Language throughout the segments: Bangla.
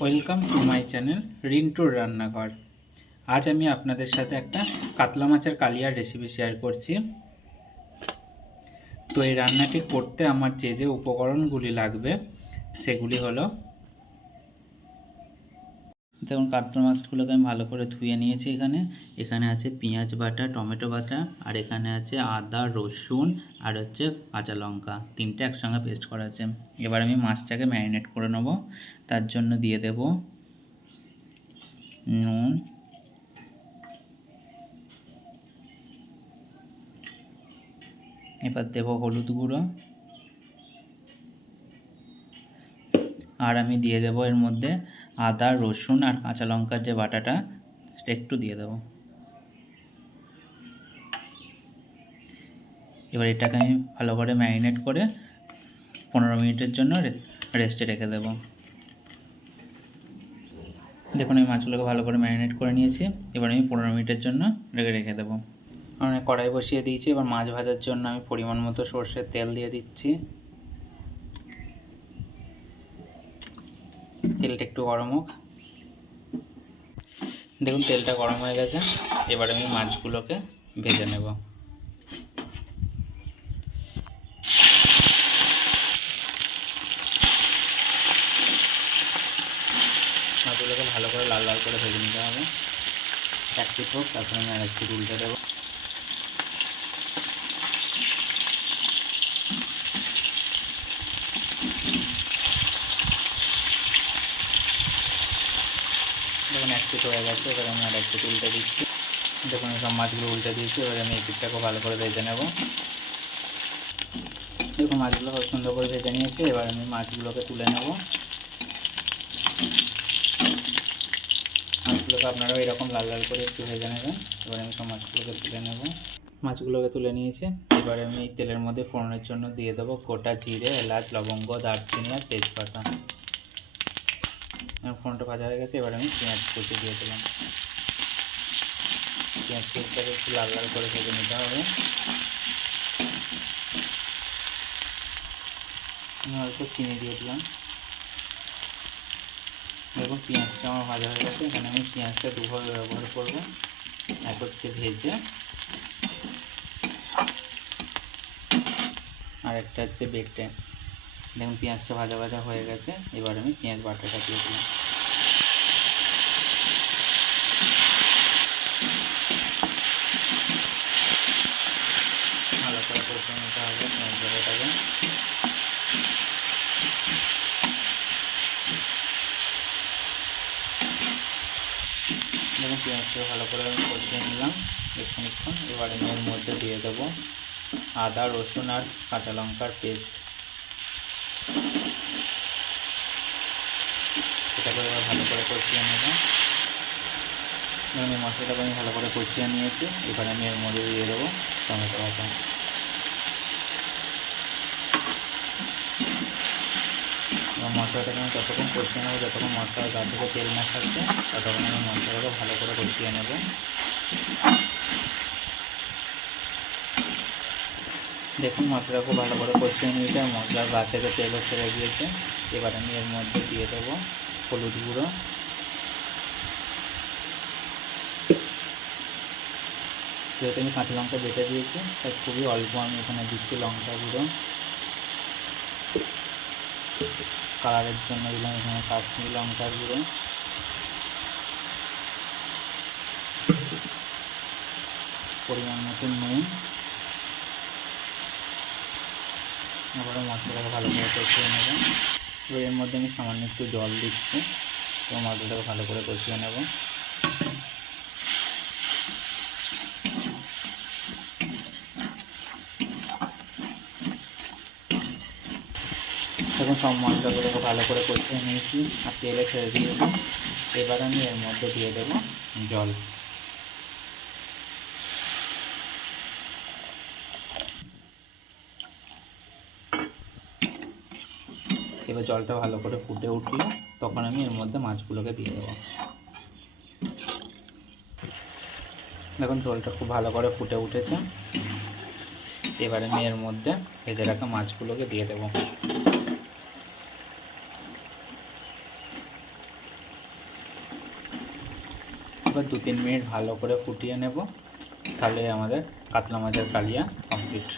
ওয়েলকাম টু মাই চ্যানেল রিন্টুর রান্নাঘর। আজ আমি আপনাদের সাথে একটা কাতলা মাছের কালিয়ার রেসিপি শেয়ার করছি। তো এই রান্নাটি করতে আমার যে উপকরণগুলি লাগবে সেগুলি হলো, দেখুন কাতলা মাছগুলোকে আমি ভালো করে ধুয়ে নিয়েছি। এখানে আছে পেঁয়াজ বাটা, টমেটো বাটা, আর এখানে আছে আদা, রসুন আর হচ্ছে কাঁচা লঙ্কা, তিনটে একসঙ্গে পেস্ট করা আছে। এবার আমি মাছটাকে ম্যারিনেট করে নেব। তার জন্য দিয়ে দেব নুন, এবার দেব হলুদ গুঁড়ো, আর আমি দিয়ে দেব এর মধ্যে আদা, রসুন আর কাঁচা লঙ্কার যে বাটাটা সেটা একটু দিয়ে দেব। এবার এটাকে আমি ভালো করে ম্যারিনেট করে 15 মিনিটের জন্য রেস্টে রেখে দেব। দেখুন আমি মাছগুলোকে ভালো করে ম্যারিনেট করে নিয়েছি। এবার আমি 15 মিনিটের জন্য রেখে দেবো। আমি কড়াই বসিয়ে দিয়েছি। এবার মাছ ভাজার জন্য আমি পরিমাণ মতো সর্ষের তেল দিয়ে দিচ্ছি। তেলটা একটু গরম হোক। দেখুন তেলটা গরম হয়ে গেছে। এবার আমি মাছগুলোকে ভেজে নেব। মাছগুলোকে ভালো করে লাল লাল করে ভেজে নিতে হবে। এক পিঠ হোক, তারপরে আমি আরেক পিঠ উল্টে দেবো। দেখুন এক পিঠ হয়ে গেছে। এবার আমি আরেক পিঠ উল্টে দিচ্ছি। দেখুন সব মাছগুলো উল্টে দিয়েছি। এবার আমি এই পিঠটাকে ভালো করে ভেজে নেব। দেখুন মাছগুলো খুব সুন্দর করে ভেজে নিয়েছি। এবার আমি মাছগুলোকে তুলে নেব। মাছগুলোকে আপনারাও এরকম লাল লাল করে একটু ভেজে নেবেন। এবার আমি সব মাছগুলোকে তুলে নেব। মাছগুলোকে তুলে নিয়েছি। এবারে আমি এই তেলের মধ্যে ফোড়নের জন্য দিয়ে দেবো গোটা জিরে, এলাচ, লবঙ্গ, দারচিনি আর তেজপাতা। ফোড়নটা ভাজা হয়ে গেছে। এবার আমি পেঁয়াজ কুচি দিয়ে দিলাম। পেঁয়াজ কুচিটাকে একটু লাল লাল করে ভেজে নিতে হবে। আমি অল্প চিনি দিয়ে দিলাম। দেখুন পেঁয়াজটা আমার ভাজা হয়ে গেছে। এখানে আমি পেঁয়াজটা দুভাবে ব্যবহার করব। এক হচ্ছে ভেজে, আর একটা হচ্ছে বেটে। দেখুন পেঁয়াজটা ভাজা ভাজা হয়ে গেছে। এবার আমি পেঁয়াজ বাটাটা দিয়ে দিলাম। ভালো করে কষে নিতে হবে পেঁয়াজ বাটাটাকে। দেখুন পেঁয়াজটা ভালো করে আমি কষিয়ে নিলাম খানিকক্ষণ। এবার আমি এর মধ্যে দিয়ে দেবো আদা, রসুন আর কাঁচা লঙ্কার পেস্ট। সেটাকে এবার ভালো করে কষিয়ে নেব। এই মশলাটাকে আমি ভালো করে কষিয়ে নিয়েছি। এবার আমি এর মধ্যে দিয়ে দেবো টমেটো বাটা। এবং মশলাটাকে আমি ততক্ষণ কষিয়ে নেবো যতক্ষণ মশলার গা থেকে তেল না থাকবে, ততক্ষণ আমি মশলাটাকে ভালো করে কষিয়ে নেব। দেখুন মশলা খুব ভালো করে কষিয়ে নিয়েছে আর মশলার গা থেকে তেলও ছেড়ে দিয়েছে। এবার আমি এর মধ্যে দিয়ে দেবো হলুদ গুঁড়ো, যেহেতু আমি কাঁচা লঙ্কা বেটে দিয়েছি তাই খুবই অল্প আমি এখানে দিচ্ছি লঙ্কা গুঁড়ো। কালারের জন্য দিলাম এখানে কাশ্মীরি লঙ্কার গুঁড়ো। পরিমাণ মতো নুন। এবারে মশলাটাকে ভালো করে কষিয়ে নেব। এবার এর মধ্যে আমি সামান্য একটু জল দিচ্ছি এবং মশলাটাকে ভালো করে কষিয়ে নেব। এখন সব মশলাগুলোকে ভালো করে কষিয়ে নিয়েছি আর তেলে ছেড়ে দিয়েছি। এবার আমি এর মধ্যে দিয়ে দেবো জল। এবার জলটা ভালো করে ফুটে উঠলে তখন আমি এর মধ্যে মাছগুলোকে দিয়ে দেবো। দেখুন জলটা খুব ভালো করে ফুটে উঠেছে। এবার আমি এর মধ্যে ভেজে রাখা মাছগুলোকে দিয়ে দেবো। এবার 2-3 মিনিট ভালো করে ফুটিয়ে নেব, তাহলে আমাদের কাতলা মাছের কালিয়া কমপ্লিট।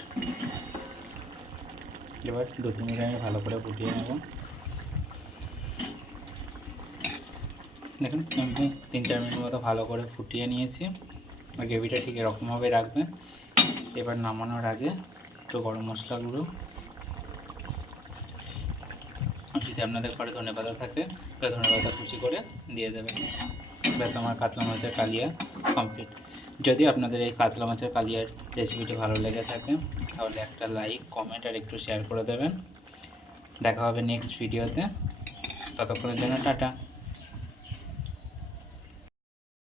এবার 2-3 মিনিট আমি ভালো করে ফুটিয়ে নেব। দেখুন আমি 3-4 মিনিট মতো ভালো করে ফুটিয়ে নিয়েছি। গ্রেভিটা ঠিক এরকমভাবে রাখবেন। এবার নামানোর আগে একটু গরম মশলা গুঁড়ো, যদি আপনাদের ঘরে ধনেপাতা থাকে তাহলে ধনেপাতা কুচি করে দিয়ে দেবেন। ব্যাস আমার কাতলা মাছের কালিয়া কমপ্লিট। যদি আপনাদের এই কাতলা মাছের কালিয়ার রেসিপিটি ভালো লেগে থাকে তাহলে একটা লাইক, কমেন্ট আর একটু শেয়ার করে দেবেন। দেখা হবে নেক্সট ভিডিওতে, ততক্ষণের জন্য টাটা।